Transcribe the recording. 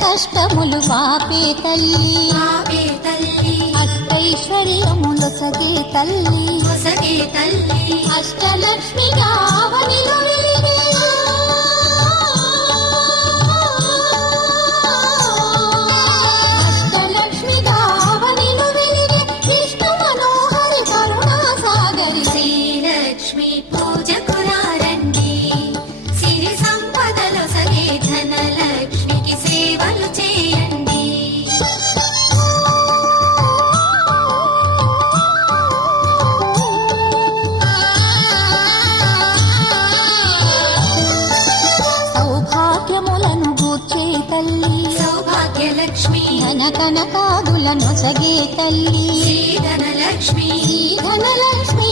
కష్టములు పాపే తల్లి అష్టైశ్వర్యములొసగే తల్లి అష్టలక్ష్మి గావనిలో వెలిగే అష్టలక్ష్మి గావనిలో వెలిగే విష్ణు మనోహరి కరుణా సాగరి శ్రీలక్ష్మి పూజకు రండి సిరి సంపదలు సగే ధనలక్ష్మికి సేవలు చేయండి. సౌభాగ్యములను గూర్చే తల్లి సౌభాగ్యలక్ష్మి ధన కనకాదులను సగే తల్లి శ్రీ ధనలక్ష్మి ధనలక్ష్మి